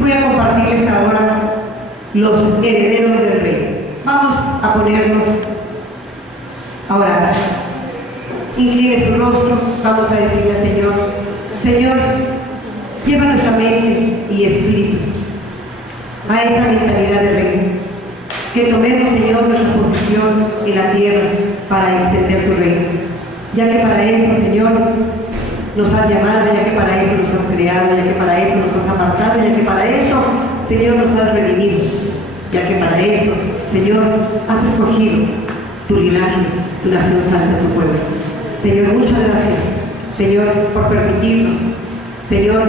voy a compartirles ahora los herederos del rey. Vamos a ponernos a orar. Incline su rostro, vamos a decirle al Señor: Señor, lleva nuestra mente y espíritu a esa mentalidad de reino. Que tomemos, Señor, nuestra posición en la tierra para extender tu reino. Ya que para eso, Señor, nos has llamado, ya que para eso nos has creado, ya que para eso nos has apartado, ya que para eso, Señor, nos has redimido, ya que para eso, Señor, has escogido tu linaje, tu nación santa, tu pueblo. Señor, muchas gracias, Señor, por permitirnos, Señor,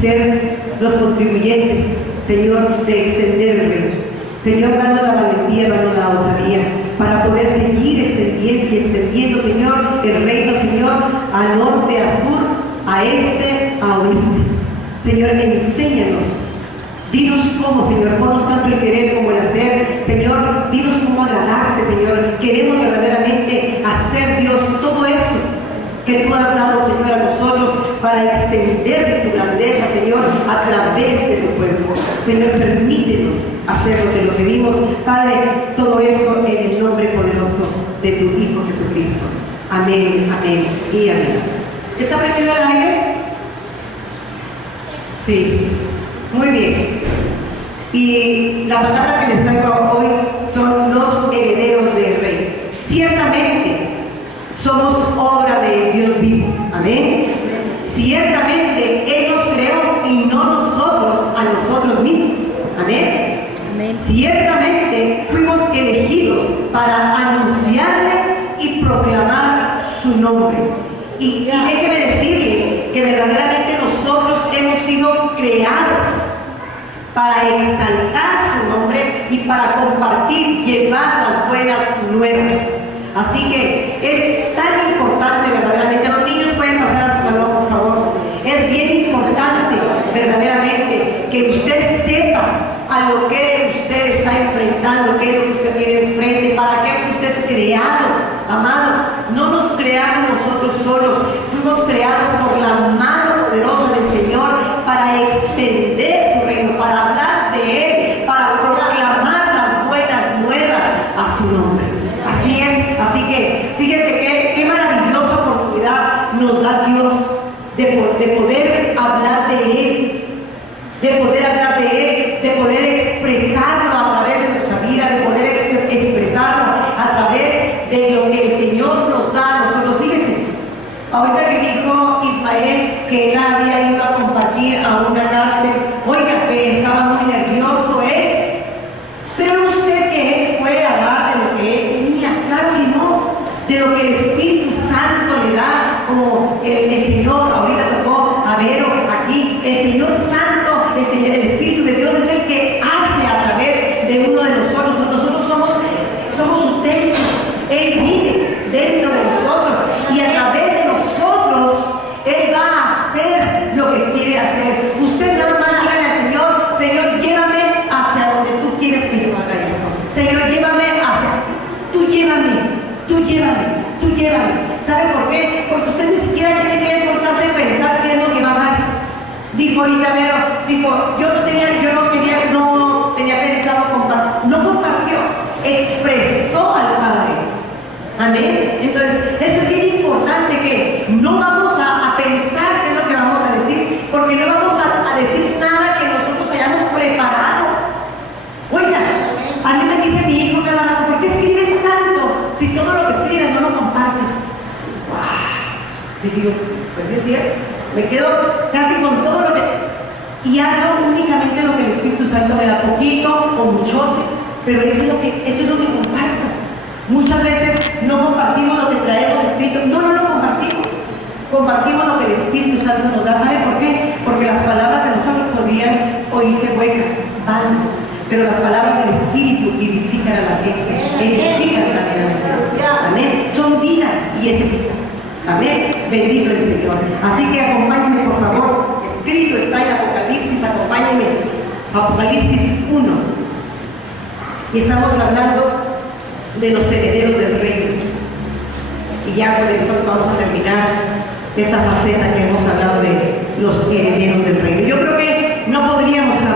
ser los contribuyentes, Señor, de extender el reino. Señor, danos la valentía, danos la osadía para poder seguir extendiendo y extendiendo, Señor, el reino, Señor, a norte, a sur, a este, a oeste. Señor, enséñanos. Dinos cómo, Señor, ponnos tanto el querer como el hacer. Señor, dinos cómo agradarte, Señor. Queremos verdaderamente hacer, Dios, todo eso que tú has dado, Señor, a nosotros para extender tu grandeza, Señor, a través de tu pueblo. Señor, permítenos hacer lo que lo pedimos. Padre, todo esto en el nombre poderoso de tu Hijo Jesucristo. Amén, amén y amén. ¿Está prendido el aire? Sí. Muy bien. Y la palabra que les traigo hoy son los herederos del rey. Ciertamente somos obra de Dios vivo. Amén. Ciertamente Él nos creó y no nosotros a nosotros mismos. Amén. Amén. Ciertamente fuimos elegidos para anunciarle y proclamar su nombre. Y déjeme decirle que verdaderamente nosotros hemos sido creados para exaltar su nombre y para compartir, llevar las buenas nuevas. Así que es tan importante verdaderamente. Los niños pueden pasar a su salón, por favor. Es bien importante verdaderamente que usted sepa a lo que usted está enfrentando, qué es lo que usted tiene enfrente, para qué fue usted creado. Amado, no nos creamos nosotros solos, fuimos creados por la mano poderosa del Señor para extender su reino, para hablar de Él, para proclamar las buenas nuevas a su nombre. Así es, así que fíjese qué maravillosa oportunidad nos da Dios de poder hablar de Él, de poder hablar de Él, de poder expresarlo a través de nuestra vida, de poder expresarlo a través de lo que el Señor nos da a nosotros. Fíjese, ahorita que dijo Ismael que él había ido a compartir a una cárcel, oiga, que estaba muy nervioso él. ¿Cree usted que él fue a dar de lo que él tenía? Claro que no, de lo que el Espíritu Santo le da, como el Señor, ahorita tocó a Vero aquí, el Señor Santo, el Espíritu de Dios es el que hace a través de uno de nosotros. Nosotros somos su templo, Él vive dentro de nosotros y a través de nosotros Él va a hacer lo que quiere hacer. Usted nada más dígale al Señor: Señor, llévame hacia donde tú quieres que yo haga esto. Señor, llévame hacia... Tú llévame. ¿Sabe por qué? Porque usted ni siquiera tiene que esforzarse en pensar qué es lo que va a dar. Dijo ahorita Vero, yo no tenía pensado compartir. No compartió, expresó al Padre. Amén. Entonces, eso es bien importante, que no vamos a pensar qué es lo que vamos a decir, porque no vamos a decir nada que nosotros hayamos preparado. Oiga, a mí me dice mi hijo cada rato: ¿por qué escribes tanto si todo lo que escribes no lo compartes? ¡Wow! Digo, pues es cierto, me quedo casi con todo lo que... Y hablo únicamente lo que el Espíritu Santo me da, poquito o muchote, pero eso es lo que comparto. Muchas veces no compartimos lo que traemos escrito, no lo compartimos. Compartimos lo que el Espíritu Santo nos da. ¿Sabe por qué? Porque las palabras de nosotros podrían oírse huecas, vanas, pero las palabras del Espíritu vivifican a la gente, edifican también a la gente. Amén. Son vida y es eficaz. Amén. Bendito el Señor. Así que acompáñenme, por favor. Escrito está en Apocalipsis, acompáñenme. Apocalipsis 1. Y estamos hablando de los herederos del reino. Y ya con esto vamos a terminar esta faceta que hemos hablado de los herederos del reino. Yo creo que no podríamos hablar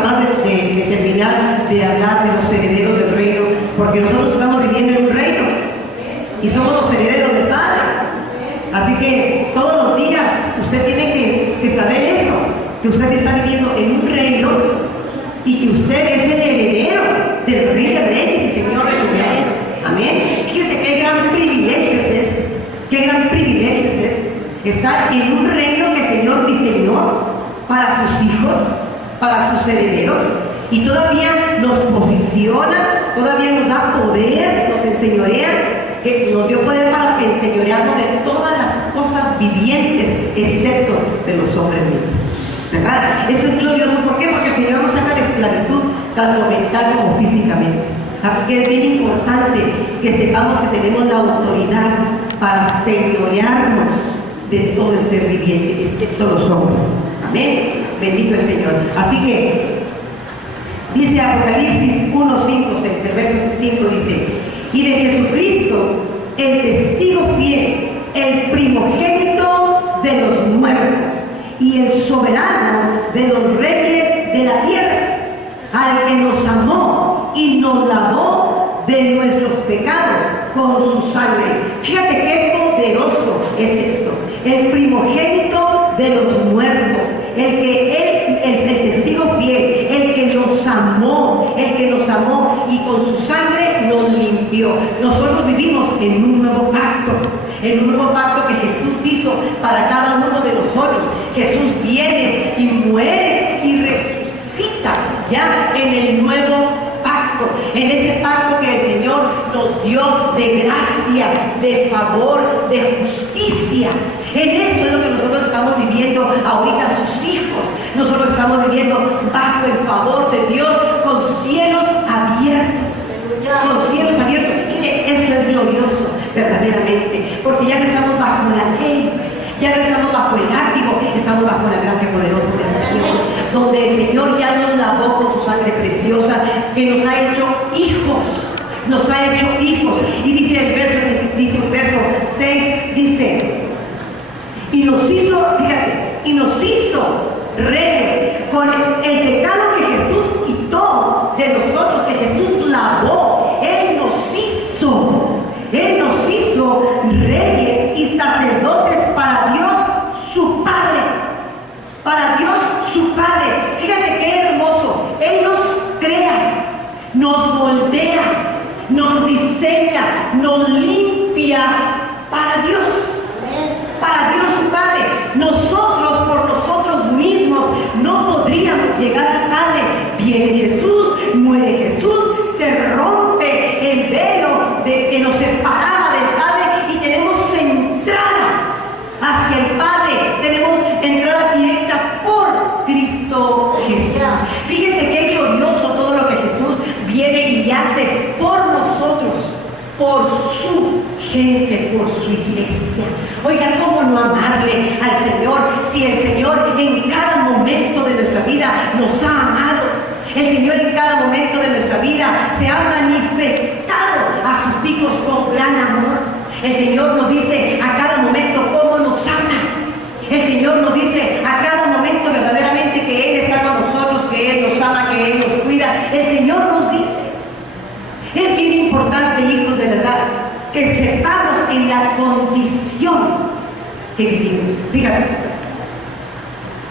usted está viviendo en un reino y que usted es el heredero del Rey de Reyes y Señor de Señores. Amén. Fíjese qué gran privilegio es este. Qué gran privilegio es este. Estar en un reino que el Señor diseñó para sus hijos, para sus herederos, y todavía nos posiciona, todavía nos da poder, nos enseñorea, que nos dio poder para enseñorearnos de todas las cosas vivientes, excepto de los hombres vivos. ¿Verdad? Esto es glorioso. ¿Por qué? Porque el Señor nos saca de esclavitud, tanto mental como físicamente. Así que es bien importante que sepamos que tenemos la autoridad para señorearnos de todo el ser viviente, excepto los hombres. Amén. Bendito el Señor. Así que dice Apocalipsis 1, 5, 6, el verso 5 dice: y de Jesucristo, el testigo fiel, el primogénito de los muertos y el soberano de los reyes de la tierra, al que nos amó y nos lavó de nuestros pecados con su sangre. Fíjate qué poderoso es esto. El primogénito de los muertos, el testigo fiel, el que nos amó y con su sangre nos limpió. Nosotros vivimos en un nuevo pacto que Jesús hizo para cada uno de nosotros. Jesús viene y muere y resucita ya en el nuevo pacto, en ese pacto que el Señor nos dio de gracia, de favor, de justicia. En esto es lo que nosotros estamos viviendo ahorita, sus hijos. Nosotros estamos viviendo bajo el favor de Dios, con cielos abiertos. Con cielos abiertos. Mire, esto es glorioso, verdaderamente, porque ya no estamos bajo la ley, ya no estamos bajo el látigo, estamos bajo la gracia poderosa del Señor, donde el Señor ya nos lavó con su sangre preciosa, que nos ha hecho hijos. Nos ha hecho hijos. Y dice el verso 6, dice: y nos hizo, fíjate, y nos hizo reyes con el pecado que Jesús quitó de nosotros, que Jesús lavó. Él nos hizo reyes y sacerdotes para Dios su Padre. Para Dios su Padre. Fíjate qué hermoso. Él nos crea, nos moldea, nos diseña, nos limpia para Dios. Para Dios su Padre. Nosotros por nosotros mismos no podríamos llegar al Padre. Viene Jesús, muere Jesús, se rompe el velo que nos separaba del Padre y tenemos entrada hacia el Padre. Tenemos entrada directa por Cristo Jesús. Fíjense qué glorioso todo lo que Jesús viene y hace por nosotros, por su gente, por su iglesia. Oigan, ¿cómo no amarle al Señor si el Señor en cada momento de nuestra vida nos ha amado? El Señor en cada momento de nuestra vida se ha manifestado a sus hijos con gran amor. El Señor nos dice a cada momento cómo nos ama. El Señor nos dice a cada momento verdaderamente que Él está con nosotros, que Él nos ama, que Él nos cuida. El Señor nos dice. Es bien importante, hijos, de verdad, que sepamos en la condición que vivimos. Fíjate,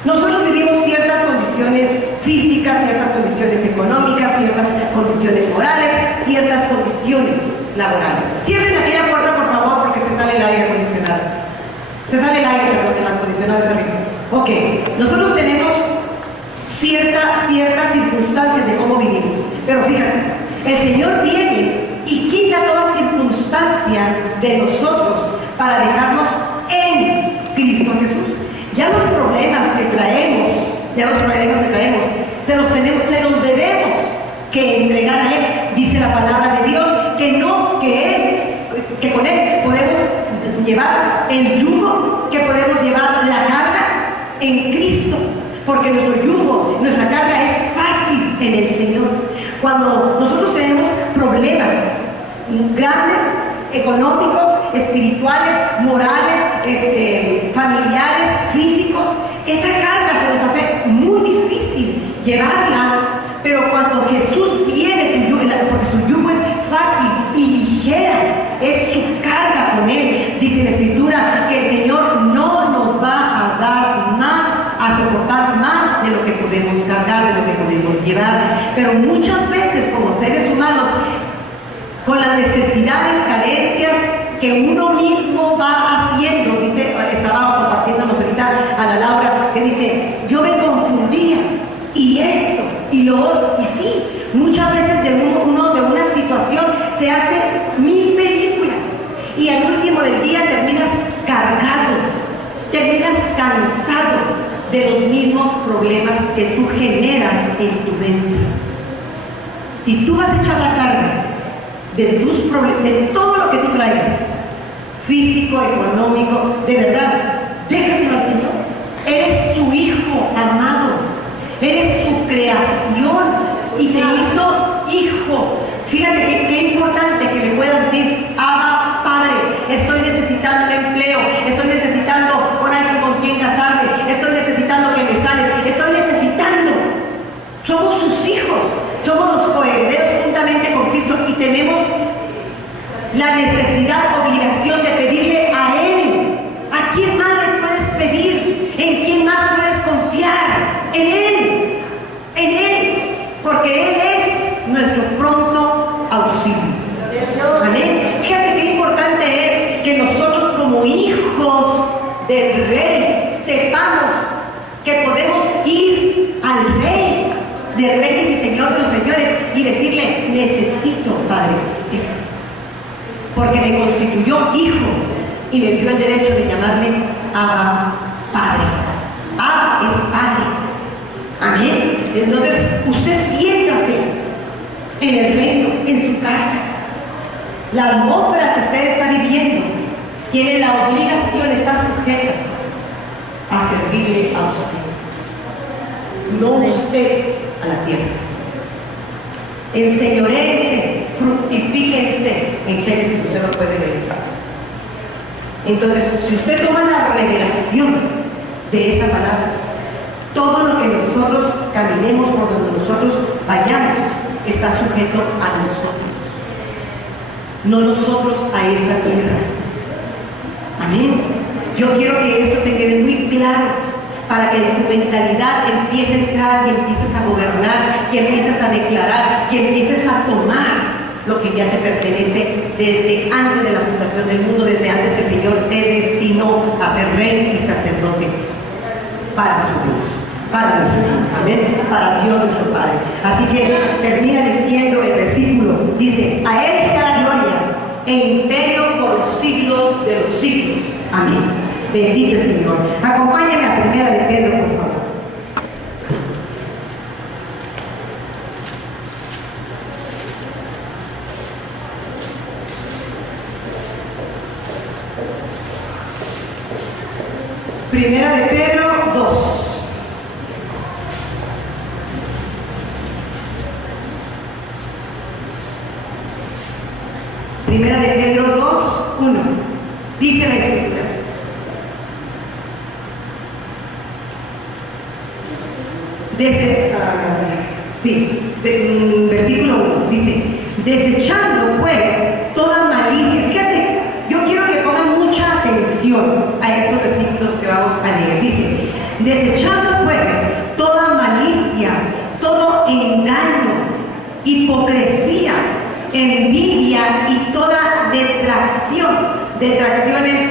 nosotros vivimos ciertas condiciones físicas, ciertas condiciones económicas, ciertas condiciones morales, ciertas condiciones laborales. Cierren aquella puerta, por favor, porque se sale el aire acondicionado. Se sale el aire, perdón, el acondicionado está arriba. Ok, nosotros tenemos ciertas circunstancias de cómo vivimos. Pero fíjate, el Señor viene y quita toda circunstancia de nosotros para dejarnos en Cristo Jesús. Ya los problemas que traemos, se los debemos que entregar a Él. Dice la palabra de Dios que con Él podemos llevar el yugo, que podemos llevar la carga en Cristo, porque nuestro yugo, nuestra carga es fácil en el Señor. Cuando nosotros tenemos problemas grandes, económicos, espirituales, morales, familiares, físicos, esa carga se nos hace muy difícil llevarla. Pero cuando Jesús viene, porque su yugo es fácil y ligera, es su carga con Él. Dice la Escritura que el Señor no nos va a dar más, a soportar más más de lo que podemos cargar, de lo que podemos llevar. Pero muchas veces como seres humanos, con las necesidades, carencias que uno mismo va haciendo, dice, estaba compartiéndonos ahorita Ana Laura, que dice, yo me confundía, y esto, y lo otro, y sí, muchas veces de uno de una situación se hace 1000 películas, y al último del día terminas cargado, terminas cansado de los mismos problemas que tú generas en tu mente. Si tú vas a echar la carga de tus problemas, de todo lo que tú traigas, físico, económico, de verdad, déjaselo al Señor. Eres su hijo amado, eres su creación y te hizo hijo. Fíjate qué importante que le puedas decir, Abba, Padre, estoy necesitando un empleo, estoy necesitando con alguien con quien casarme, estoy necesitando que me sanes, estoy necesitando. Somos sus hijos, somos los coherederos juntamente con Cristo y tenemos la necesidad, obligación de pedirle a Él. ¿A quién más le puedes pedir? ¿En quién más puedes confiar? En Él, porque Él es nuestro pronto auxilio. ¿Amén? Fíjate qué importante es que nosotros como hijos del Rey sepamos que podemos ir al Rey de Reyes y Señor de los Señores y decirle, necesito, Padre, esto. Porque me constituyó hijo y me dio el derecho de llamarle Abba, Padre. Abba es Padre. Amén. Entonces, usted siéntase en el reino, en su casa. La atmósfera que usted está viviendo tiene la obligación, está sujeta a servirle a usted. No usted a la tierra. Enseñoréense, fructifíquense. En Génesis usted lo puede leer. Entonces, si usted toma la revelación de esa palabra, todo lo que nosotros caminemos, por donde nosotros vayamos, está sujeto a nosotros, no nosotros a esta tierra. Amén. Yo quiero que esto te quede muy claro, para que en tu mentalidad empiece a entrar y empieces a gobernar, y empieces a declarar, y empieces a tomar lo que ya te pertenece desde antes de la fundación del mundo, desde antes que el Señor te destinó a ser rey y sacerdote para su Dios, para Dios, amén, para Dios nuestro Padre. Así que termina diciendo el versículo, dice, a Él sea la gloria e imperio por los siglos de los siglos, amén. Bendito el Señor. Acompáñame a Primera de Pedro, por favor. Primera de Pedro 2. Primera de Pedro 2, 1. Dice la Escritura. Versículo 1 dice, desechando pues toda malicia. Fíjate, yo quiero que pongan mucha atención a estos versículos que vamos a leer. Dice, desechando pues toda malicia, todo engaño, hipocresía, envidia y toda detracción es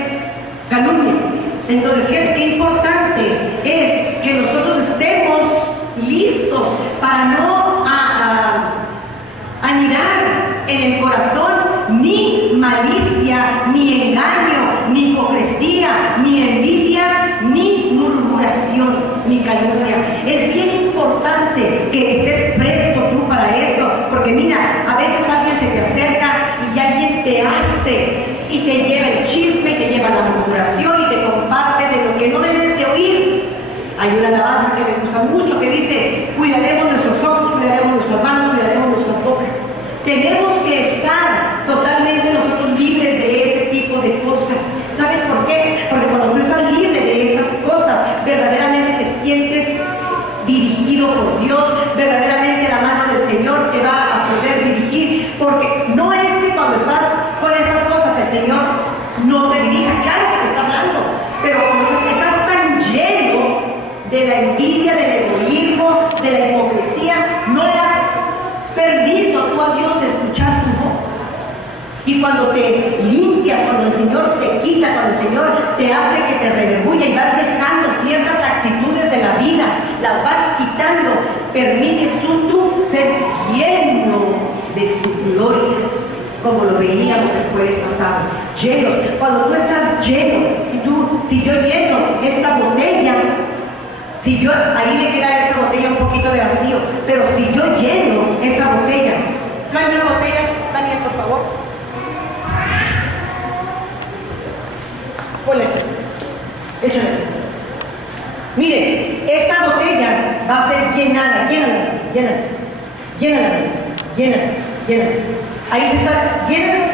calumnia. Entonces, fíjate qué importante es que nosotros estemos listos para no anidar en el corazón ni malicia, ni engaño, ni hipocresía, ni envidia, ni murmuración, ni calumnia. Es bien importante que estés presto tú para esto, porque mira, a veces alguien se te acerca y alguien te hace y te lleva el chisme, y te lleva la murmuración y te comparte de lo que no debes de oír. Hay una alabanza que me gusta mucho que dice, cuidaremos nuestros ojos, cuidaremos nuestras manos, cuidaremos nuestras bocas. Tenemos que estar totalmente nosotros libres de este tipo de cosas. ¿Sabes por qué? Porque cuando tú estás libre de estas cosas, verdaderamente te sientes dirigido por Dios, verdaderamente la mano del Señor te va a poder dirigir, porque no es que cuando estás con esas cosas el Señor no te dirija, claro que te está hablando, pero cuando estás tan lleno de la envidia, del egoísmo, Y cuando te limpias, cuando el Señor te quita, cuando el Señor te hace que te redarguya y vas dejando ciertas actitudes de la vida, las vas quitando, permites tú ser lleno de su gloria, como lo veíamos el jueves pasado. Llenos. Cuando tú estás lleno, si yo lleno esta botella, ahí le queda esa botella un poquito de vacío, pero si yo lleno esa botella, tráeme una botella, Daniel, por favor. Ponle aquí. Échale aquí. Mire, esta botella va a ser llenada, llénala. Ahí se está, llénala,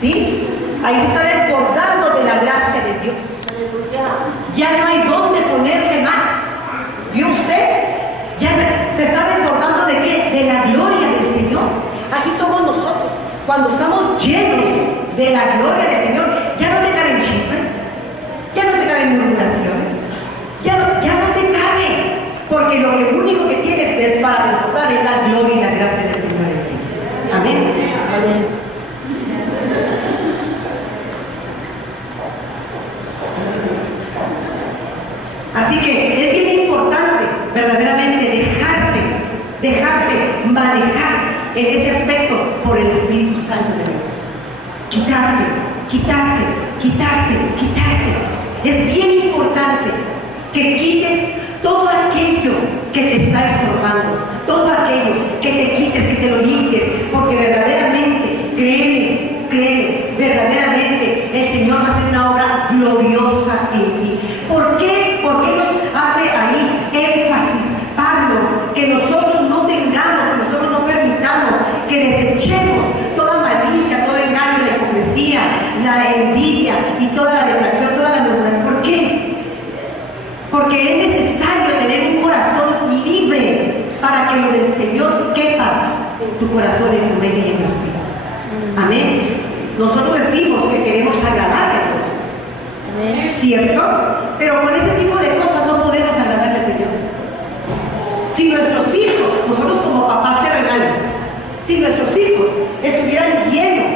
¿sí? Ahí se está desbordando de la gracia de Dios. Ya no hay dónde ponerle más. ¿Vio usted? Ya se está desbordando ¿de qué? De la gloria del Señor. Así somos nosotros. Cuando estamos llenos de la gloria del Señor, ya no te caben chismes, ya no te caben murmuraciones, ya no te cabe, porque lo único que tienes es para desbordar es la gloria y la gracia del Señor en ti. Amén. Amén. Así que es bien importante verdaderamente dejarte manejar en ese aspecto por el Espíritu Santo de Dios. Quitarte. Es bien importante que quites todo aquello que te está estorbando, todo aquello que te quites, que te lo limpies, porque verdaderamente, créeme, verdaderamente el Señor va a hacer una obra gloriosa en ti. ¿Por qué? ¿Por qué nos hace ahí énfasis Pablo? Que nosotros no tengamos, que nosotros no permitamos que desechemos toda malicia, todo engaño, la hipocresía, la envidia y toda la detracción, toda la murmuración. ¿Por qué? Porque es necesario tener un corazón libre para que lo del Señor quepa en tu corazón, en tu mente y en tu espíritu. Amén. Nosotros decimos que queremos agradarle a Dios. Amén. ¿Cierto? Pero con ese tipo de cosas no podemos agradarle al Señor. Si nuestros hijos, nosotros como papás terrenales, si nuestros hijos estuvieran llenos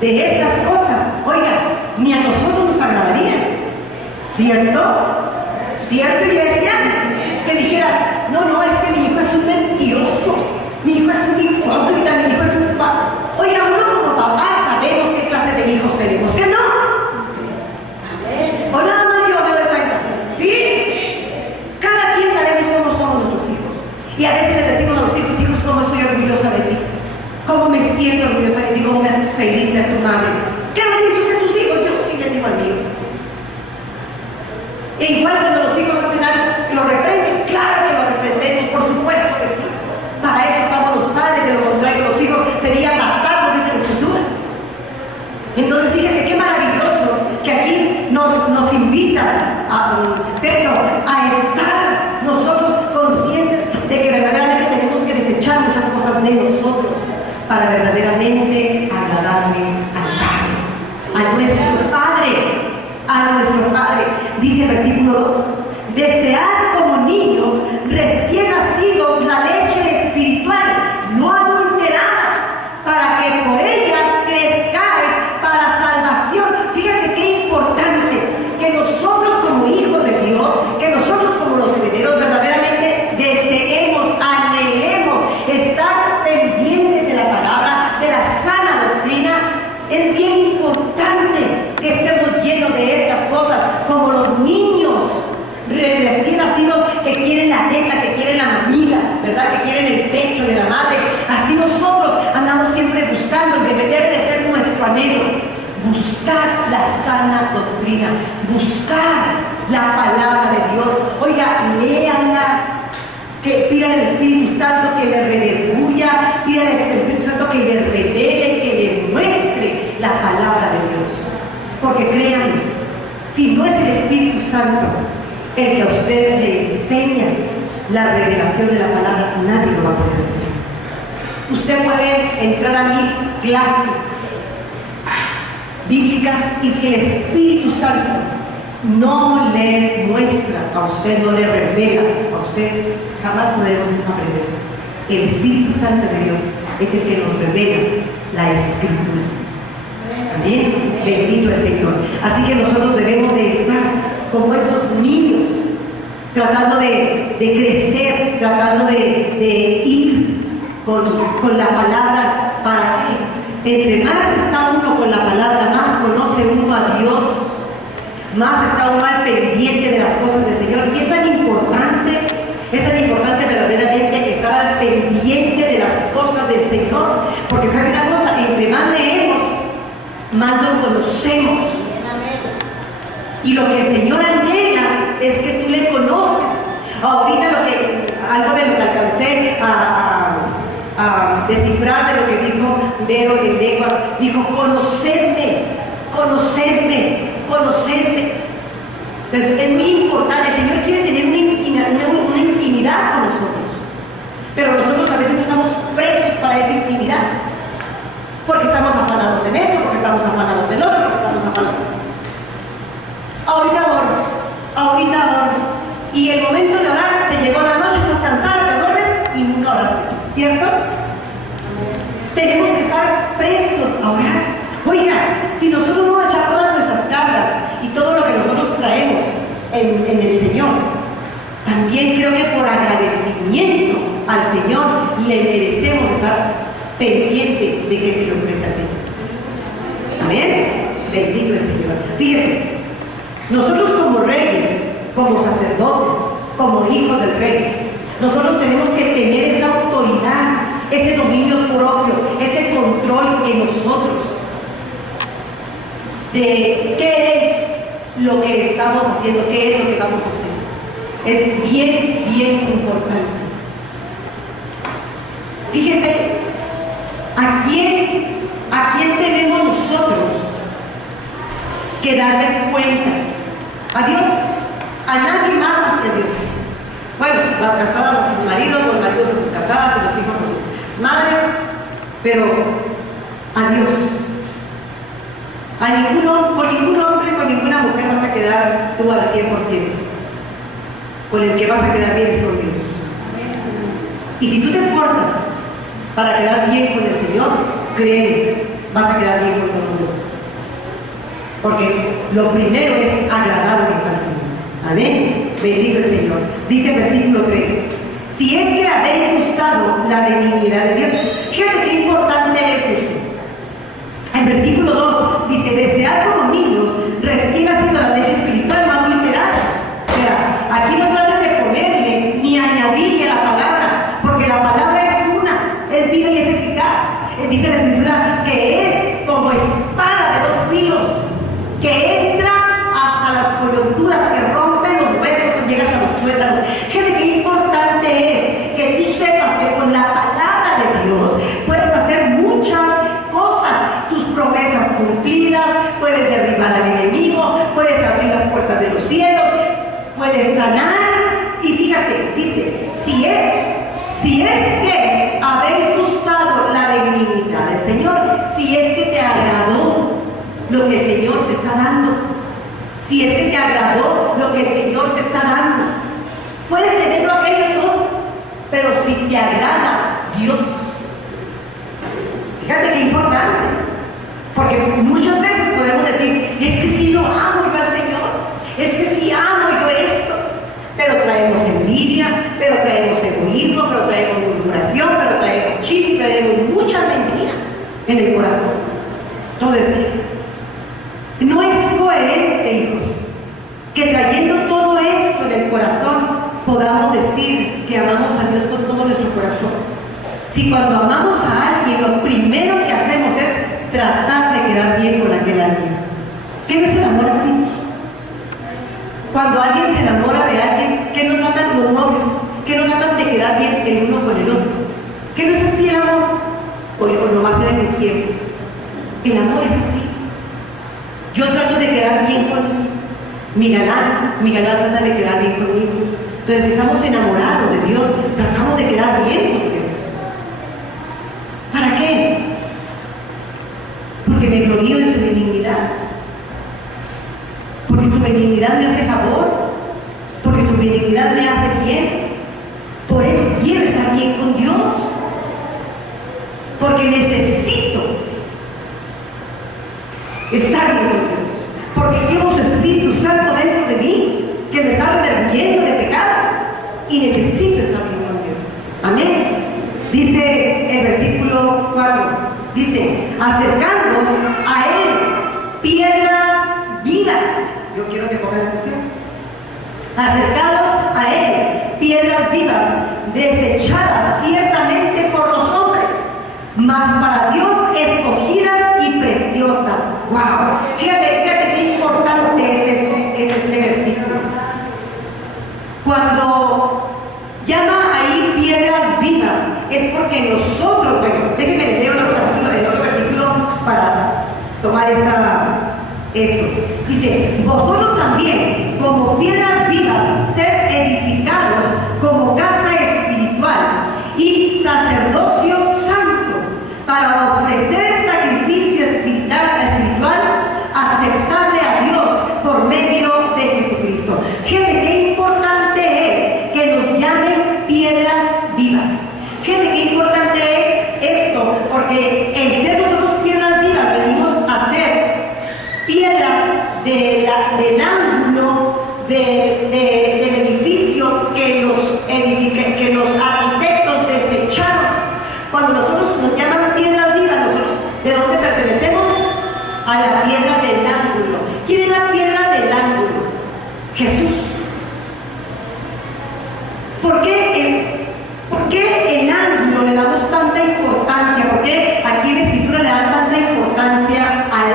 de estas cosas, oiga, ni a nosotros nos agradarían. ¿Cierto? ¿Cierto, iglesia? Que dijeras, no, es que mi hijo es un mentiroso, mi hijo es un hipócrita, mi hijo es un Oiga, uno como papá sabemos qué clase de hijos tenemos, ¿que no? O nada más yo me doy cuenta, ¿sí? Cada quien sabemos cómo somos nuestros hijos. Y a veces les decimos a los hijos, cómo estoy orgullosa de ti, cómo me siento orgullosa de ti, cómo me haces feliz ser tu madre. ¿Qué no le dices a sus hijos? Yo sí le digo al mío. E igual cuando los hijos hacen algo, que lo reprenden, claro que lo reprendemos, por supuesto que sí. Para eso estamos los padres, de lo contrario los hijos serían bastardos, dice la Escritura. Entonces fíjate qué maravilloso que aquí nos invita a Pedro a estar nosotros conscientes de que verdaderamente tenemos que desechar muchas cosas de nosotros para verdaderamente agradarle al Padre, a nuestro Padre. Dice el versículo 2, desead como niños recién nacidos la leche espiritual, no adulterada, para que por ellas crezcáis para salvación. Fíjate qué importante que nosotros como hijos de Dios, que nosotros como los herederos verdaderamente deseemos, anhelemos estar pendientes de la palabra, de la sana doctrina. Es bien importante que estemos llenos de estas cosas, como los niños recién nacidos que quieren la teta, que quieren la mamila, ¿verdad? Que quieren el pecho de la madre. Así nosotros andamos siempre buscando, y debe de ser nuestro anhelo, buscar la sana doctrina, buscar la palabra de Dios. Oiga, léanla, que pidan al Espíritu Santo que le redarguya, pidan al Espíritu Santo que le revele, que le muestre la palabra de Dios. Porque créanme, si no es el Espíritu Santo el que a usted le enseña la revelación de la palabra, nadie lo va a poder hacer. Usted puede entrar a 1000 clases bíblicas y si el Espíritu Santo no le muestra a usted, no le revela a usted, jamás podremos aprender. El Espíritu Santo de Dios es el que nos revela la Escritura. Amén. Bendito el Señor. Así que nosotros debemos de estar como esos niños, tratando de crecer, tratando de ir con la palabra. ¿Para qué? Entre más está uno con la palabra, más conoce uno a Dios, más está uno al pendiente de las cosas del Señor. Y es tan importante verdaderamente estar al pendiente de las cosas del Señor, porque sabe una cosa, entre más leemos, más lo conocemos. Y lo que el Señor anhela es que tú le conozcas. Ahorita algo de lo que alcancé a descifrar de lo que dijo Vero en lengua, dijo conocerme. Entonces es muy importante, el Señor quiere tener una intimidad con nosotros, pero nosotros a veces no estamos prestos para esa intimidad, porque estamos afanados en esto, porque estamos afanados en lo otro, porque estamos afanados. Ahorita oro. Y el momento de orar, te llegó la noche, estás cansada, te duermes y no oras, ¿cierto? Tenemos que estar prestos a orar. Oiga, si nosotros no echamos todas nuestras cargas y todo lo que nosotros traemos en el Señor, también creo que por agradecimiento al Señor le merecemos estar pendiente de que se lo ofrezca al Señor. Amén. Bendito el Señor. Fíjense, nosotros como reyes, como sacerdotes, como hijos del rey, nosotros tenemos que tener esa autoridad, ese dominio propio, ese control en nosotros de qué es lo que estamos haciendo, qué es lo que vamos a hacer. Es bien importante. Fíjese, ¿a quién tenemos nosotros que darle cuentas? ¿A Dios? A nadie más que a Dios. Bueno, las casadas a sus maridos, los maridos a sus casadas, y los hijos a sus madres, pero a Dios. Con ningún hombre, con ninguna mujer vas a quedar tú al 100%. Con el que vas a quedar bien es con Dios. Y si tú te esfuerzas para quedar bien con el Señor, créeme, vas a quedar bien con todo el mundo. Porque lo primero es agradarle al Señor. Amén. Bendito el Señor. Dice el versículo 3. Si es que habéis gustado la benignidad de Dios. Fíjate qué importante es esto. El versículo 2 dice, desead como niños, recién nacido la leche espiritual, más literal. O sea, aquí no trates de ponerle ni añadirle a la palabra, porque la palabra es viva y es eficaz. Dice la Escritura que es como espada de dos filos, que entra hasta las coyunturas, que rompe los huesos y llega hasta los tuétanos. Fíjate qué importante es que tú sepas que con la palabra de Dios puedes hacer muchas cosas, tus promesas cumplidas, puedes derribar al enemigo, puedes abrir las puertas de los cielos, puedes sanar. Y fíjate, dice, si es que habéis gustado la benignidad del Señor, si es que te agradó lo que el Señor te está dando, si es que te agradó lo que el Señor te está dando, puedes tenerlo aquello todo, pero si te agrada Dios, fíjate qué importante, porque muchas veces podemos decir, es que si lo amo yo al Señor, es que si amo yo esto, pero traemos envidia, pero traemos egoísmo, pero traemos murmuración, pero traemos chisme, traemos mucha mentira en el corazón. Entonces, no es coherente, hijos, que trayendo todo esto en el corazón podamos decir que amamos a Dios con todo nuestro corazón. Si cuando amamos a alguien, lo primero que hacemos es tratar de quedar bien con aquel alguien. ¿Qué no es el amor así? Cuando alguien se enamora de alguien, que no tratan como novios, que no tratan de quedar bien el uno con el otro. ¿Qué no es así el amor? O no va a ser en mis tiempos. El amor es así. Yo trato de quedar bien con mi galán trata de quedar bien conmigo. Entonces, si estamos enamorados de Dios, tratamos de quedar bien con Dios. ¿Para qué? Porque me glorío en su benignidad. Porque su benignidad me hace favor, porque su benignidad me hace bien. Por eso quiero estar bien con Dios, porque necesito estar bien con Dios, porque llevo su Espíritu Santo dentro de mí, que me está redarguyendo de pecado, y necesito estar bien con Dios. Amén. Dice el versículo 4, dice, acercándonos a Él, piedras vivas. Yo quiero que pongan atención. Acercados a Él, piedras vivas, desechadas ciertamente por los hombres, mas para Dios escogidas y preciosas. ¡Wow! Fíjate qué importante es este versículo. Cuando llama ahí piedras vivas, es porque nosotros, bueno, déjenme leer el otro versículo para tomar esto. Dice, vosotros también, como piedras vivas, sed edificados como casa espiritual y sacerdocio santo, para ofrecer sacrificio espiritual aceptable a Dios por medio de Jesucristo. Fíjate qué importante es que nos llamen piedras vivas. Fíjate qué importante es esto, porque el ser nosotros piedras vivas venimos a ser piedras del ángulo del edificio que los arquitectos desecharon. Cuando nosotros nos llaman piedras vivas, nosotros ¿de dónde pertenecemos? A la piedra del ángulo. ¿Quién es la piedra del ángulo? Jesús. ¿Por qué el ángulo le damos tanta importancia? ¿Por qué aquí en la Escritura le dan tanta importancia al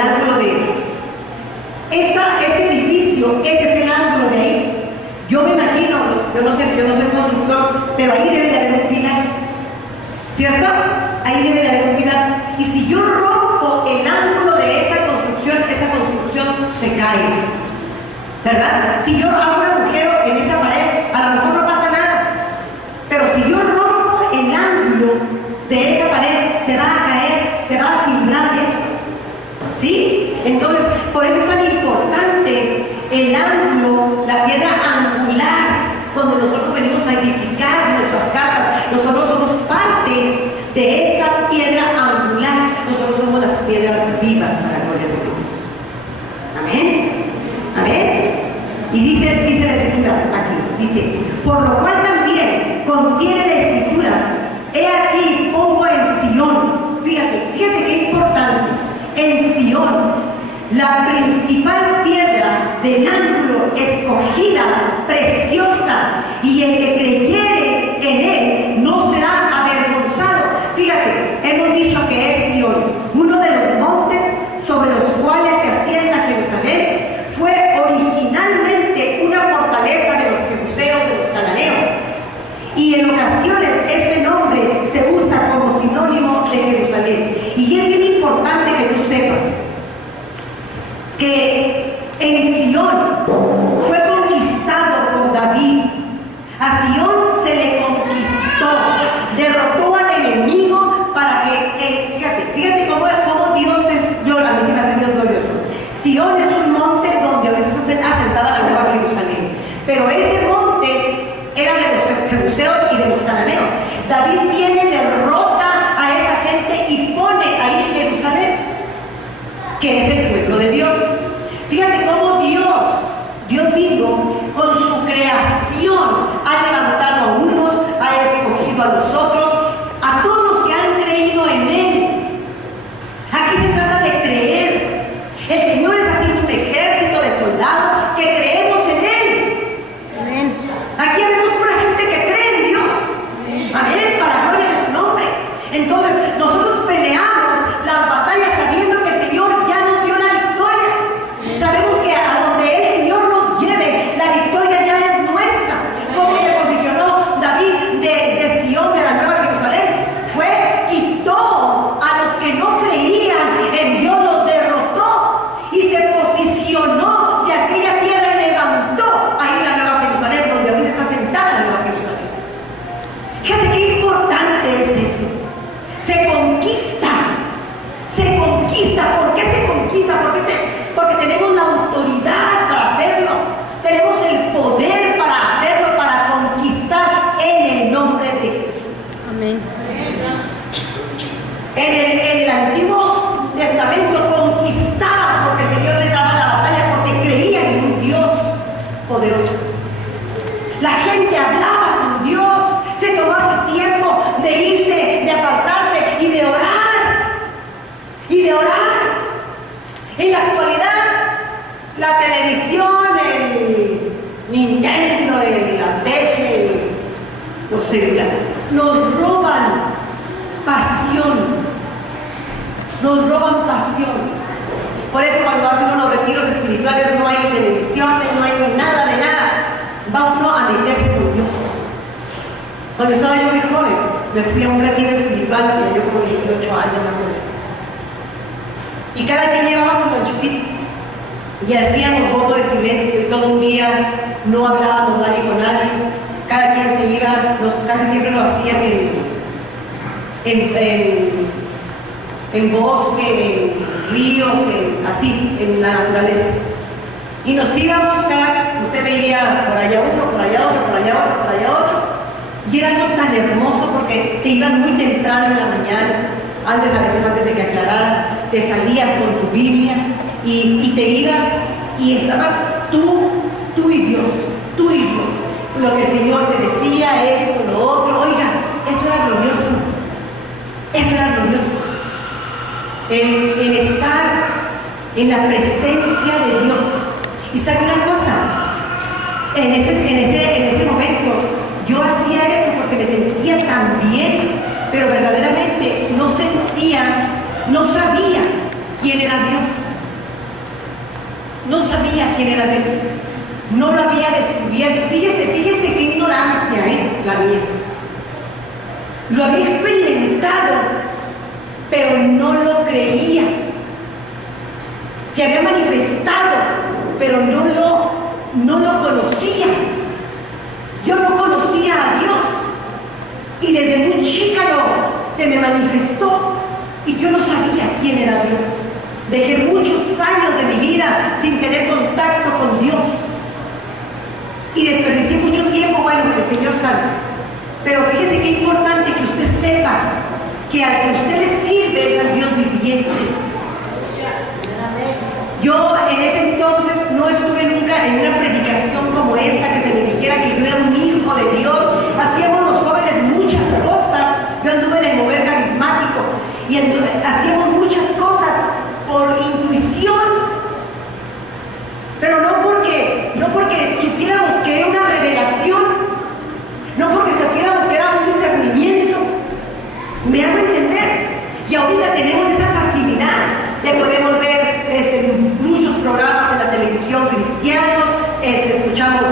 ángulo de él? Este edificio, este es el ángulo de ahí. Yo me imagino, yo no soy constructor, pero ahí debe de haber un pilar, ¿cierto? Ahí debe de haber un pilar. Y si yo rompo el ángulo de esa construcción se cae, ¿verdad? Si yo hago un agujero en esa pared, a lo mejor no pasa nada. Pero si yo rompo el ángulo de esa pared, se va a caer, se va a fibrar eso. ¿Sí? Entonces, por eso es tan importante el ángulo, la piedra angular, donde nosotros venimos a edificar nuestras casas. Nosotros somos parte de esa piedra angular. Nosotros somos las piedras vivas para la gloria de Dios. Amén. Amén. Y dice la Escritura aquí, dice, por lo cual también contiene la Escritura, he aquí pongo en Sión, fíjate qué importante, en Sión, la principal piedra del ángulo escogida, preciosa, y el que creyere en él no será avergonzado. Fíjate, hemos dicho que es Sión, uno de los montes sobre los cuales se asienta Jerusalén. Fue originalmente una fortaleza de los jebuseos, de los cananeos, y en ocasiones este nombre se usa como sinónimo de Jerusalén. Y es bien importante que tú sepas que en Sión fue conquistado por David. A Sión se le conquistó, derrotó al enemigo para que fíjate cómo Dios es glorioso. A mí se me hace Dios glorioso. Sión es un monte donde ahorita está asentada la Nueva Jerusalén, pero ese monte era de los jebuseos y de los cananeos. David viene, derrota a esa gente y pone ahí Jerusalén, que es el pueblo de Dios. Fíjate cómo Dios mismo, con su creación, ha levantado a unos, ha escogido a los otros, a todos los que han creído en Él. Aquí se trata de creer. El Señor está haciendo un ejército de soldados que creemos en Él. Amén. Aquí vemos pura gente que cree en Dios. Amén. Para gloria de su celulares. Nos roban pasión. Nos roban pasión. Por eso cuando hacen unos retiros espirituales no hay ni televisiones, no hay ni nada de nada. Va uno a meterse con Dios. Cuando estaba yo muy joven, me fui a un retiro espiritual, tenía yo como 18 años más o menos. Y cada quien llevaba su lonchecito. Y hacíamos voto de silencio y todo un día no hablábamos nadie con nadie. Cada quien se iba, casi siempre lo hacían en bosque, en ríos, así, en la naturaleza. Y nos íbamos, usted veía por allá uno, por allá otro, por allá otro, por allá otro. Y era algo tan hermoso porque te ibas muy temprano en la mañana, a veces antes de que aclarara, te salías con tu Biblia y te ibas y estabas tú y Dios, tú y Dios. Lo que el Señor te decía, esto, lo otro, oiga, eso era glorioso, eso era glorioso. El estar en la presencia de Dios. Y sabe una cosa, en ese momento yo hacía eso porque me sentía tan bien, pero verdaderamente no sabía quién era Dios. No sabía quién era Dios. No lo había descubierto. Fíjese qué ignorancia, la mía. Lo había experimentado, pero no lo creía. Se había manifestado, pero no lo conocía. Yo no conocía a Dios y desde muy chica se me manifestó y yo no sabía quién era Dios. Dejé muchos años de mi vida sin tener contacto con Dios y desperdicié mucho tiempo, bueno, el Señor sabe. Pero fíjese qué importante que usted sepa que al que usted le sirve es al Dios viviente. Yo en ese entonces no estuve nunca en una predicación como esta que se me dijera que yo era un hijo de Dios. Hacíamos los jóvenes muchas cosas. Yo anduve en el mover carismático y hacíamos muchas cosas por intuición, pero no porque supiéramos que era una revelación, no porque supiéramos que era un discernimiento. ¿Me hago entender? Y ahorita tenemos esa facilidad de podemos ver muchos programas en la televisión cristianos, escuchamos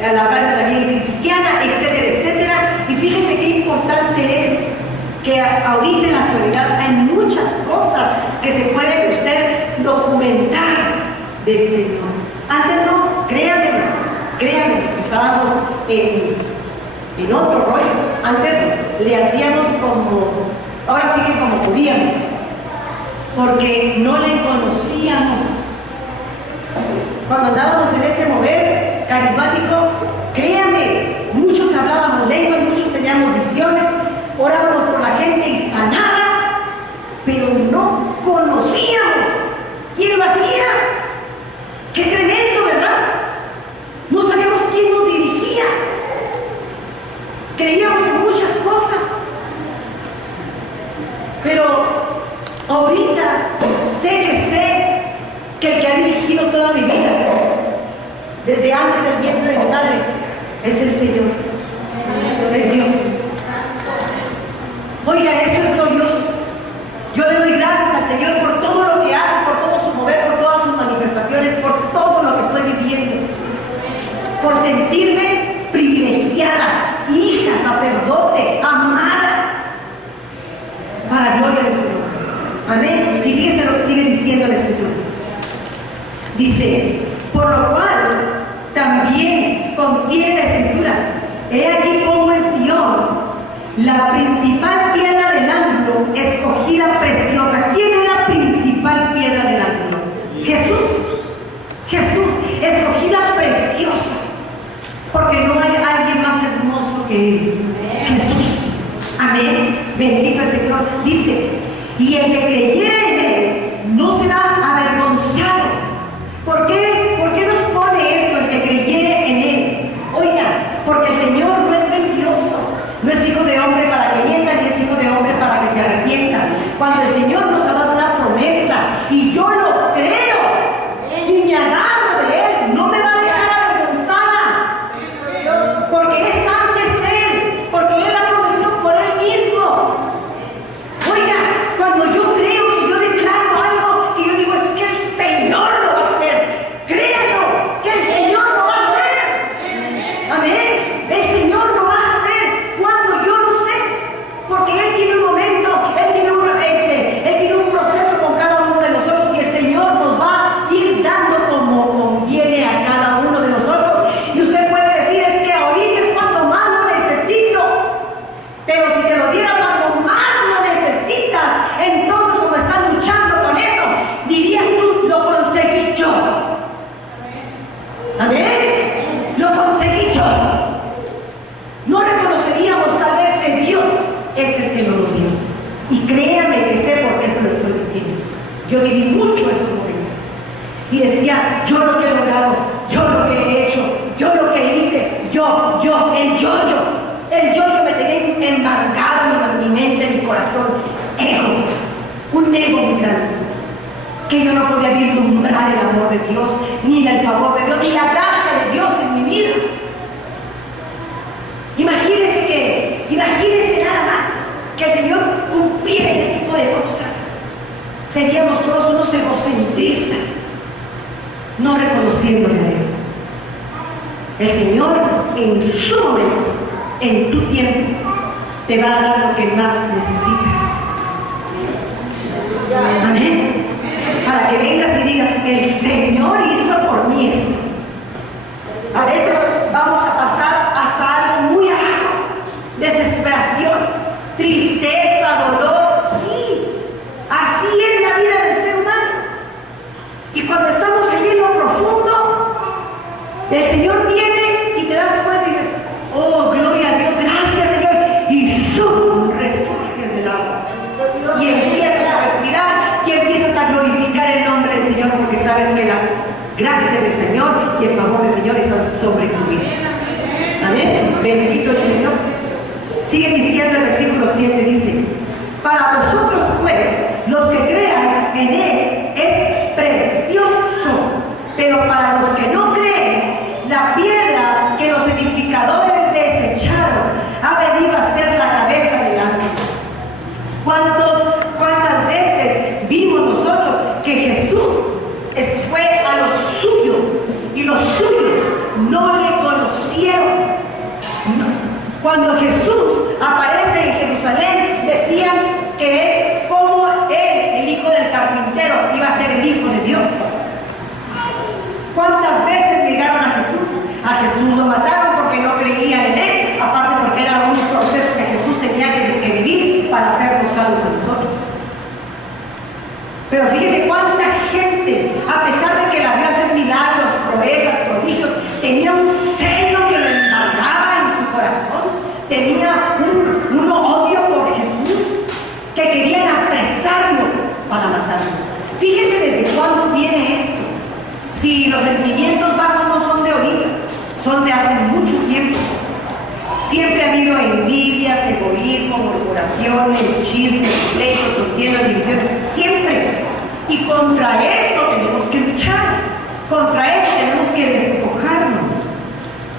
a la radio también cristiana, etcétera, etcétera. Y fíjense qué importante es que ahorita en la actualidad hay muchas cosas que se puede usted documentar del Señor. Antes no, créanme, estábamos en otro rollo. Antes le hacíamos ahora sí que como podíamos, porque no le conocíamos. Cuando andábamos en ese mover carismático, créanme, muchos hablábamos lenguas, muchos teníamos visiones, orábamos por la gente y sanaba, pero no conocíamos quién lo hacía. ¡Qué tremendo!, ¿verdad? No sabíamos quién nos dirigía. Creíamos en muchas cosas, pero ahorita sé que el que ha dirigido toda mi vida, desde antes del vientre de mi madre, es el Señor, es Dios. Oiga, esto es glorioso. Yo le doy gracias al Señor por todo lo que hace, por todo su mover, por todas sus manifestaciones, por todo lo que estoy viviendo, por sentirme privilegiada, hija, sacerdote, amada, para gloria de su nombre. Amén. Y fíjense lo que sigue diciendo la Escritura. Dice, por lo cual también contiene la Escritura: he aquí pongo en Sion la principal piedra del ángulo, escogida preciosa. ¿Quién es la principal piedra del ángulo? Jesús, escogida preciosa, porque no hay alguien más hermoso que Él. Jesús. Amén. Bendito el Señor. Dice, y el que creyera en Él no será avergonzado. ¿Por qué? ¿Por qué nos pone esto, el que creyere en Él? Oiga, porque el Señor no es mentiroso, no es hijo de hombre para que mienta, ni es hijo de hombre para que se arrepienta. Cuando el Señor es el que nos lo dio. Y créame que sé por qué se lo estoy diciendo. Yo viví mucho esos momentos. Y decía, yo lo que he logrado, yo lo que he hecho, yo lo que hice, yo, el yo-yo. El yo-yo me tenía embargado en mi mente, en mi corazón. Ego, un ego muy grande. Que yo no podía vislumbrar el amor de Dios, ni el favor de Dios, ni la gracia de Dios en mi vida. Imagínense nada más que el Señor cumpliera este tipo de cosas. Seríamos todos unos egocentristas, no reconociéndole a Él. El Señor en su momento, en tu tiempo, te va a dar lo que más necesitas. Amén. Para que vengas y digas, el Señor hizo por mí esto. A veces vamos a pasar hasta algo muy abajo, desesperación, tristeza, dolor. Sí, así es la vida del ser humano. Y cuando estamos allí en lo profundo, el Señor viene y te das cuenta y dices, oh, gloria a Dios, gracias Señor. Y resurges del agua. Y empiezas a respirar y empiezas a glorificar el nombre del Señor, porque sabes que la gracia del Señor y el favor del Señor están sobre tu vida. Amén. Bendito el Señor. Sigue diciendo el versículo 7, dice, para vosotros pues, los que creáis en Él, es precioso, pero para los que no creen, la piedra que los edificadores desecharon ha venido a ser la cabeza del ángel. ¿Cuántas veces vimos nosotros que Jesús fue a los suyos y los suyos no le conocieron? Cuando Jesús aparece en Jerusalén, decían que él, como él, el hijo del carpintero, iba a ser el hijo de Dios. ¿Cuántas veces negaron a Jesús? A Jesús lo mataron porque no creían en él, aparte porque era un proceso que Jesús tenía que vivir para hacernos salvos de nosotros. Pero fíjense cuánta gente, a pesar de que la vio hacer milagros, proezas, prodigios, tenía un celo que lo embargaba en su corazón, tenía un odio por Jesús, que querían apresarlo para matarlo. Fíjense desde cuándo viene esto. Si los sentimientos bajos no son de ahorita, son de hace mucho tiempo. Siempre ha habido envidias, egoísmo, murmuraciones, chismes, pleitos, contiendas, divisiones. Siempre. Y contra esto tenemos que luchar. Contra esto tenemos que despojarnos.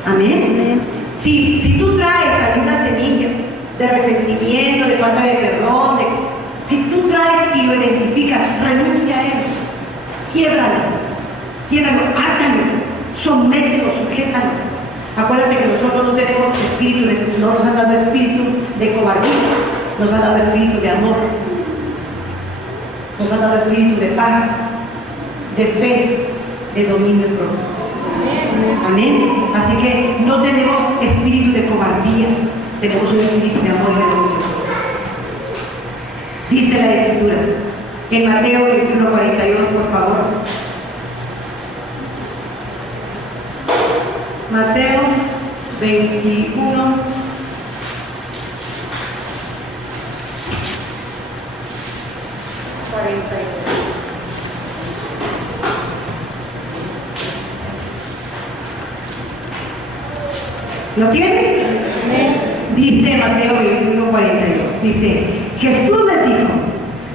Amén. Si tú traes ahí una semilla de resentimiento, de falta de perdón, si tú traes y lo identificas, renuncia a él. Quiebralo, átalo, somételo, sujétalo. Acuérdate que nosotros no tenemos espíritu no nos han dado espíritu de cobardía, nos han dado espíritu de amor, nos han dado espíritu de paz, de fe, de dominio propio. Amén. Así que no tenemos espíritu de cobardía, tenemos un espíritu de amor y de dominio propio. Dice la Escritura en Mateo 21:42, por favor. Mateo 21. ¿Lo tiene? Dice Mateo 21:42. Dice, Jesús les dijo,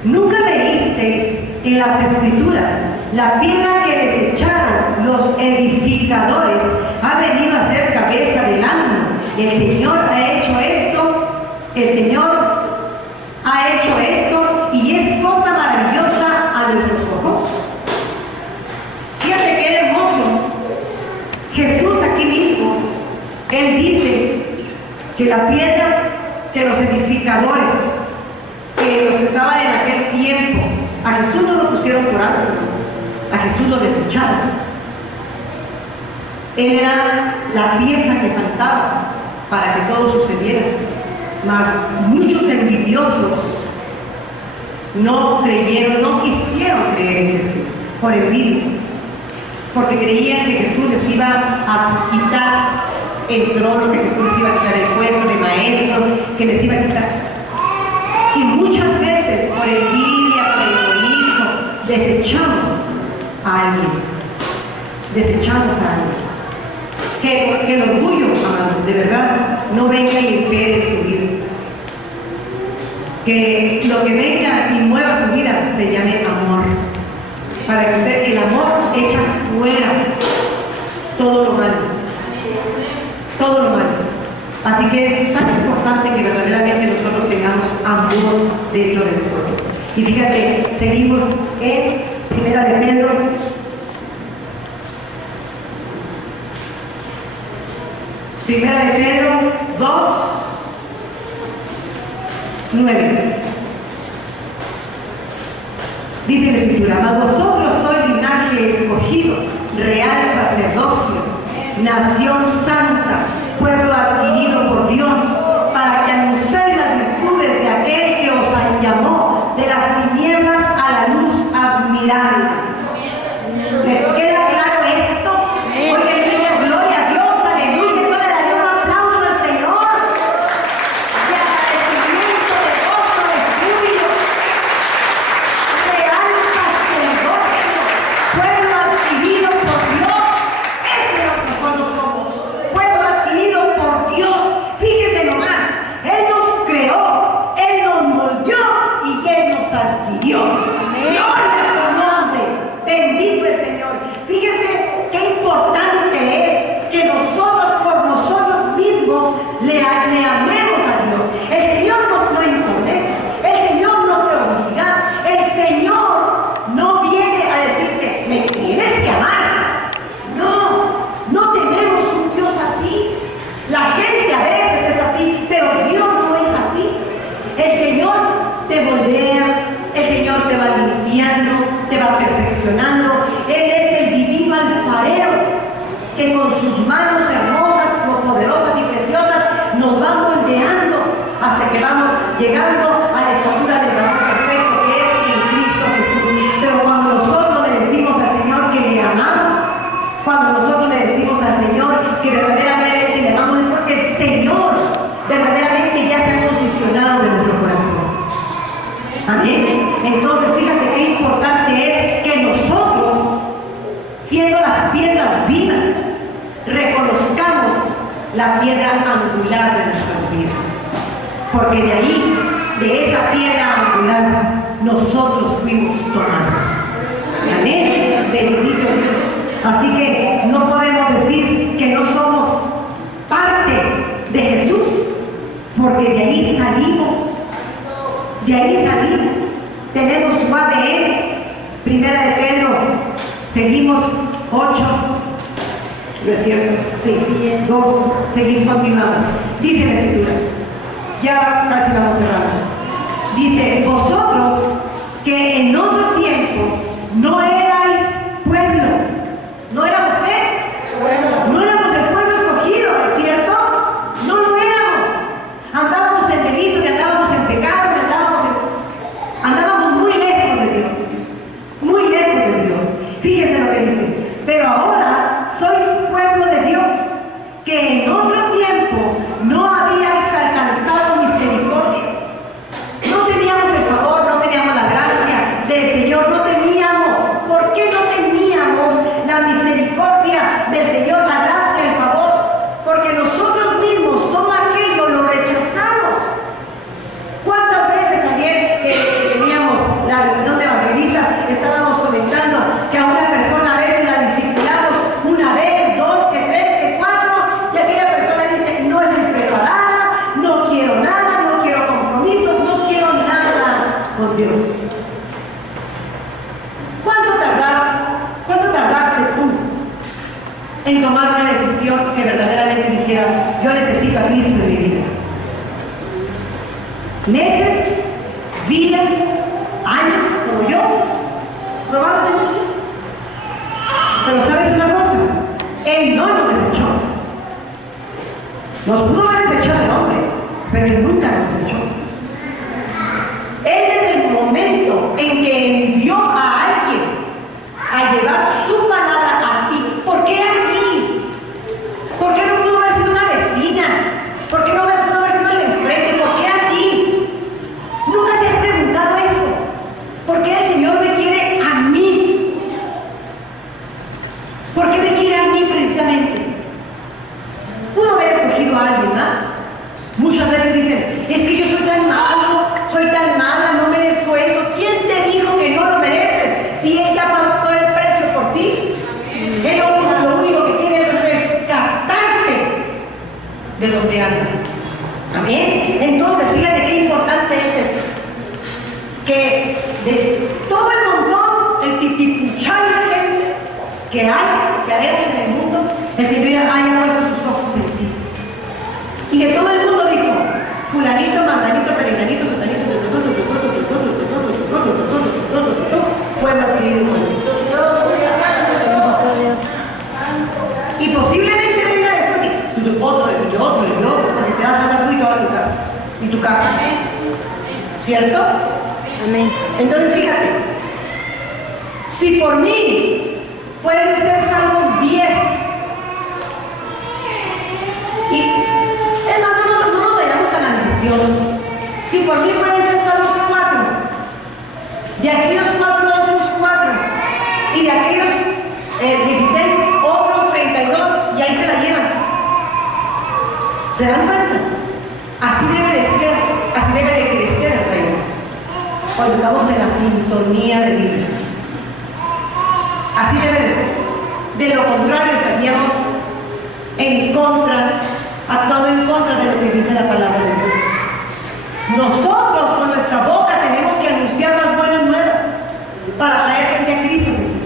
¿nunca leísteis en las Escrituras la piedra que desecharon los edificadores ha venido a ser cabeza del ángulo? El Señor ha hecho esto, y es cosa maravillosa a nuestros ojos. Fíjate qué hermoso. Jesús aquí mismo, Él dice que la piedra que los edificadores, que los estaban en aquel tiempo, a Jesús no lo pusieron por alto, a Jesús lo desecharon. Él era la pieza que faltaba para que todo sucediera. Mas muchos envidiosos no creyeron, no quisieron creer en Jesús por envidia, porque creían que Jesús les iba a quitar el trono, que Jesús les iba a quitar el puesto de maestro, que les iba a quitar. desechamos a alguien. Que el orgullo, amados, de verdad, no venga y impede su vida. Que lo que venga y mueva su vida se llame amor. Para que usted, el amor echa fuera todo lo malo. Todo lo malo. Así que es tan importante que verdaderamente nosotros tengamos amor dentro del pueblo. Y fíjate, seguimos en Primera de Pedro. Primera de Pedro 2, 9. Dice la Escritura: mas vosotros sois linaje escogido, real sacerdocio, nación santa, pueblo adquirido por Dios, para que anunciéis las virtudes de aquel que os llamó de las tinieblas a la luz admirable. ¿Les queda claro esto? Oye, diga gloria a Dios, aleluya. Yo le daré un aplauso al Señor de agradecimiento, de gozo, de júbilo, real sacerdocio, pueblo adquirido por Dios. Eso es lo que nosotros somos, pueblo adquirido por Dios. Fíjese nomás, Él nos creó, Él nos moldeó y Él nos adquirió. Gloria a su nombre, bendito el Señor. Fíjese qué importante es que nosotros por nosotros mismos le amemos a Dios. El Señor nos lo impone, el Señor no te obliga, el Señor no viene a decirte, me tienes que amar. No, no tenemos un Dios así. La gente a veces es así, pero Dios no es así. El Señor te moldea, el Señor te va limpiando, te va perfeccionando. Él es el divino alfarero que con sus manos hermosas, poderosas y preciosas nos va moldeando hasta que vamos llegando a la estatura del varón perfecto que es en Cristo Jesús. Pero cuando nosotros le decimos al Señor que le amamos, cuando nosotros le decimos al Señor que verdaderamente le amamos, es porque el Señor verdaderamente ya se ha posicionado en nuestro corazón. Amén. Entonces fíjate qué importante es que nosotros, siendo las piedras vivas, reconozcamos la piedra angular de nuestras vidas. Porque de ahí, de esa piedra angular, nosotros fuimos tomados. Amén. Bendito Dios. Así que no podemos decir que no somos parte de Jesús, porque de ahí salimos. De ahí salimos. Tenemos su ADN. Primera de Pedro, seguimos 8. ¿No es cierto? Sí, 2, seguimos continuando. Dice la Escritura, ya casi vamos cerrando. Dice: vosotros que en otro tiempo no erais pueblo. ¿No éramos qué? Pueblo. No éramos el pueblo escogido, ¿es cierto? No lo éramos. Andábamos en delitos y andábamos en pecado, andábamos muy lejos de Dios. Muy lejos de Dios. Fíjense lo que dice: pero ahora sois pueblo de Dios, que en otro tiempo no habíais alcanzado misericordia. No teníamos el favor, no teníamos la gracia del Señor, no teníamos. ¿Por qué no teníamos la misericordia del Señor, la gracia, el favor? Porque nosotros mismos todo aquello lo rechazamos. ¿Cuántas veces ayer que teníamos la reunión de evangelistas estábamos comentando que a una persona a veces la discipulamos una vez, dos, que tres, que cuatro, y aquella persona dice: no estoy preparada, no quiero nada, no quiero compromisos, no quiero nada con Dios? ¿Cuánto tardaste tú en tomar una decisión que verdaderamente dijeras: yo necesito a Cristo en mi vida? ¿Meses? ¿Días? ¿Años? ¿Como yo? Probablemente sí. Pero ¿sabes una cosa? Él no nos desechó. Nos pudo haber desechado el hombre, pero Él nunca nos desechó. Él, desde el momento en que envió a alguien a llevar su palabra a ti, ¿por qué a ti? ¿Por qué no pudo haber sido una vecina? ¿Por qué no pudo haber sido el de enfrente? ¿Por qué a ti? ¿Nunca te has preguntado eso? ¿Por qué el Señor me quiere a mí? ¿Por qué me muchas veces dicen, es que yo soy tan malo, soy tan mala, no merezco eso. ¿Quién te dijo que no lo mereces? Si Él ya pagó todo el precio por ti. Él lo único que quiere es rescatarte de donde andas. Amén. Entonces, fíjate qué importante es esto. Que de todo el montón, el titipuchal de gente que haremos en el mundo, el Señor ya haya puesto sus ojos en ti. Y que todo el mundo dijo, fulanito, manganito, perenganito, sotanito, fue adquirido por Dios. Y posiblemente venga después y otro, porque te vas a dar tú y toda tu casa. Y tu casa. ¿Cierto? Amén. Entonces fíjate, si por mí pueden ser salvos 10, y es más, no nos vayamos tan ambiciosos. Si por mí pueden ser salvos 4, de aquellos 4 otros 4, y de aquellos 16 otros 32, y ahí se la llevan. ¿Se dan cuenta? Así debe de ser, así debe de crecer el reino, cuando estamos en la sintonía de vida. Así debe de ser. De lo contrario, estaríamos en contra, actuando en contra de lo que dice la palabra de Dios. Nosotros con nuestra boca tenemos que anunciar las buenas nuevas para traer gente a Cristo Jesús,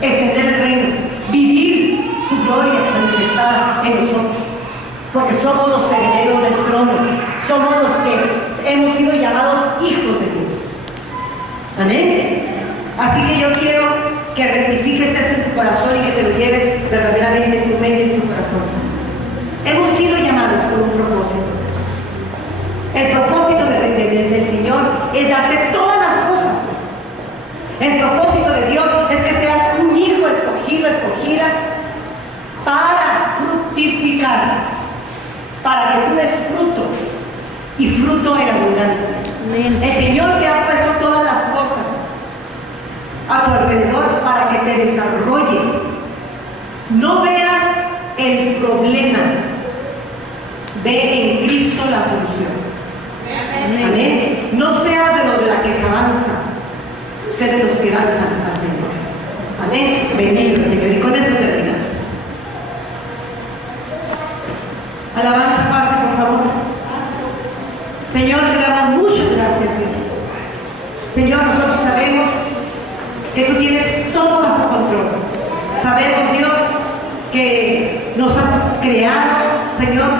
extender el reino, vivir su gloria manifestada en nosotros, porque somos los herederos del trono, somos los que hemos sido llamados hijos de Dios. Amén. Así que yo quiero que rectifiques esto en tu corazón y que te lo lleves verdaderamente en tu mente y en tu corazón. Hemos sido llamados por un propósito. El propósito del Señor es darte todas las cosas. El propósito de Dios es que seas un hijo escogido, escogida para fructificar, para que tú des fruto y fruto en abundancia. Amén. El Señor te ha puesto todas las cosas a tu alrededor para que te desarrolles. No veas el problema, ve en Cristo la solución. Amén. No seas de los de la que avanza, sé de los que danzan al Señor. Amén. Bendito el Señor. Y con eso terminamos. Alabanza, pase, por favor. Señor, te damos muchas gracias, Dios. Señor, nosotros sabemos que tú tienes todo bajo control. Sabemos, Dios, que nos has creado, Señor,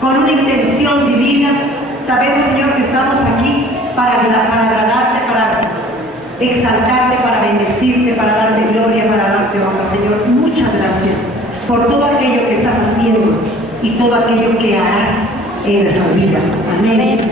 con una intención divina. Sabemos, Señor, que estamos aquí para agradarte, para exaltarte, para bendecirte, para darte gloria, para darte honra. Señor, muchas gracias por todo aquello que estás haciendo y todo aquello que harás en nuestras vidas. Amén.